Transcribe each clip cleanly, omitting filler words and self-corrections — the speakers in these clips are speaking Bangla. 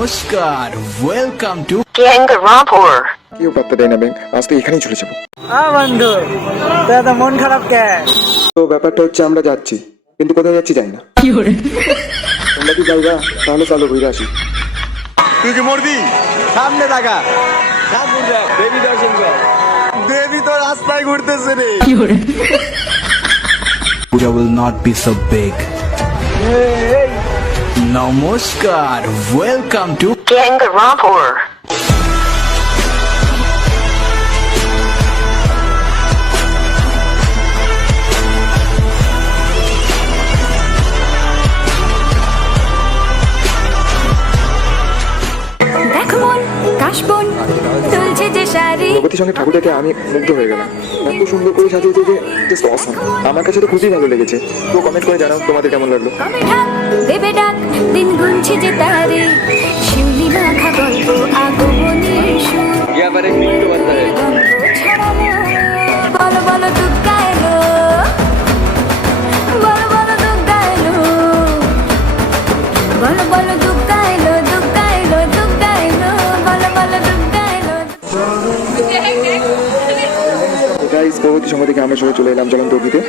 নমস্কার, ওয়েলকাম টু Gangarampoor. কেউ পাত্তা দেয় না ব্যাংক, আজ তো এখানেই চলে যাবো। বন্ধু তোর এত মন খারাপ কে? তো ব্যাপারটা হচ্ছে আমরা যাচ্ছি, কিন্তু কোথায় যাচ্ছি জানি না। তোমরা কি যাইবা? তাহলে চলো ঘুরে আসি। তুই কি মরবি? সামনে থাকা দেবী দর্শন কর। দেবী তো রাস্তায় ঘুরতেছে রে। Puja will not be so big. নমস্কার, ওয়েলকাম টু Gangarampoor. দেখো মন কাশবন তুলছে যে শাড়ি প্রগতির সঙ্গে ঠাকুর দেখে আমি মুগ্ধ হয়ে গেলাম। এত সুন্দর করে সাজিয়েছে যে জাস্ট অসাম। আমার কাছে তো খুবই ভালো লেগেছে। তো কমেন্ট করে জানাও তোমাদের কেমন লাগলো। কবে ঢাক দেবে ডাক দিন গুনছে যে তারে শিউলি মাখা গল্প আগমনের সুর গন্ধ ছড়ালো বলো বলো দুগ্গা এলো বলো বলো দুগ্গা এলো বলো বলো দুগ্গা এলো দুগ্গা এলো দুগ্গা এলো বলো বলো দুগ্গা এলো গাইস, প্রগতি সঙ্গ থেকে আমরা সবাই চলে এলাম জ্বলন্ত অগ্নিতে।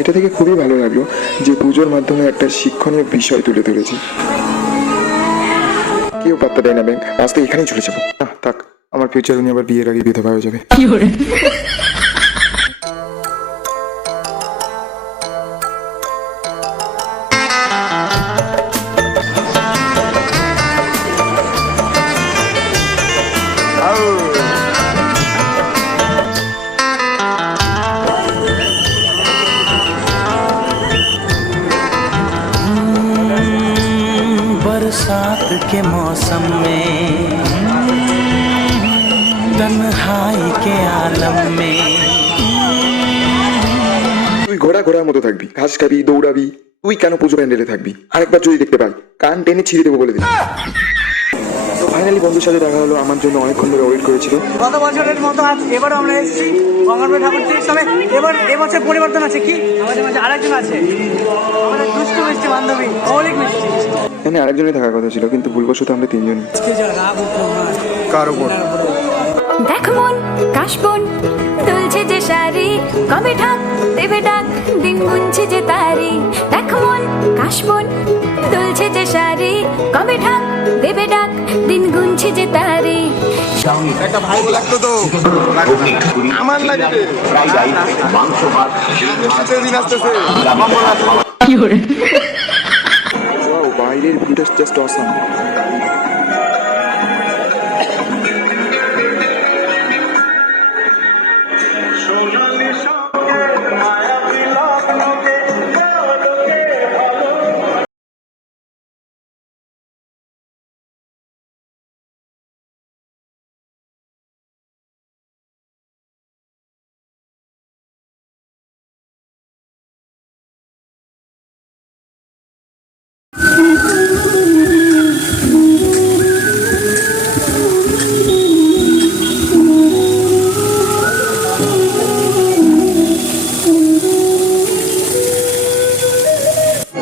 এটা থেকে খুবই ভালো লাগলো যে পুজোর মাধ্যমে একটা শিক্ষণীয় বিষয় তুলে ধরেছে। কেউ পাত্তা দেয় না ব্যাংক, আজ তো এখানেই চলে যাবো। থাক, আমার ফিউচার উনি আবার বিয়ের আগে বিধবা হয়ে যাবে। बरसात के मौसम में तन्हाई के आलम में তুই ঘোড়া ঘোড়ার মতো থাকবি, ঘাস খাবি, দৌড়াবি। তুই কেন পুজো প্যান্ডেলে থাকবি? আরেকবার যদি দেখতে পাই কান টেনে ছিঁড়ে দেবো বলে দিবি। তো ফাইনালি বন্ধুর সাথে দেখা হলো। আমার জন্য অনেকক্ষণ ধরে ওয়েট করেছিল। গত বছরের মতো আজ এবারও আমরা এসেছি গঙ্গারপুর ঠাকুর থেকে। তবে এবছর পরিবর্তন আছে কি, আমাদের মাঝে আরেকজন আছে, আমাদের দুষ্টু মিষ্টি বান্ধবী মৌলিক মিষ্টি। এখানে আরেকজনের থাকার কথা ছিল, কিন্তু ভুলবশত আমরা তিনজন। কার উপর? দেখো মন কাশবন তুলছে যে শাড়ি কবে ঢাক দেবে ডাক দিন গুনছে যে তারি দেখো মন কাশবন তুলছে যে শাড়ি কবে ঢাক দেবে ডাক দিন গুনছে যে তারি একটা ভাই লাগতো তো আমার লাগবে দিন আসতেছে। ওয়াও, বাইরের ভিউটা জাস্ট অসাম।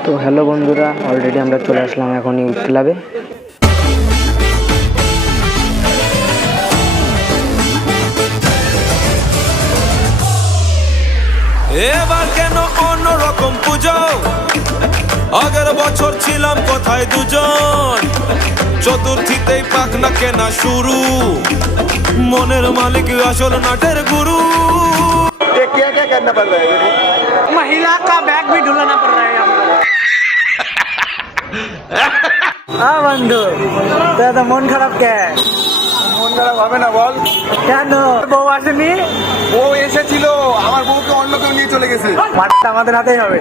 তো হ্যালো বন্ধুরা, অলরেডি আমরা চলে আসলাম এখন ইউথ ক্লাবে। এবার কেন অন্যরকম পুজো? আগের বছর ছিলাম কোথায় দুজন, চতুর্থীতেই পাখনা কেনা শুরু, মনের মালিক আসল নাটের গুরু। क्या क्या करना पड़ रहा है? महिला का बैग भी ढुलाना पड़ रहा है हमको। বন্ধু তোর এত মন খারাপ কে? মন খারাপ হবে না বল? কেন বউ আসেনি? ও এসেছিল, আমার বউকে অন্য কেউ নিয়ে চলে গেছে। মাঠটা আমাদের হাতেই হবে।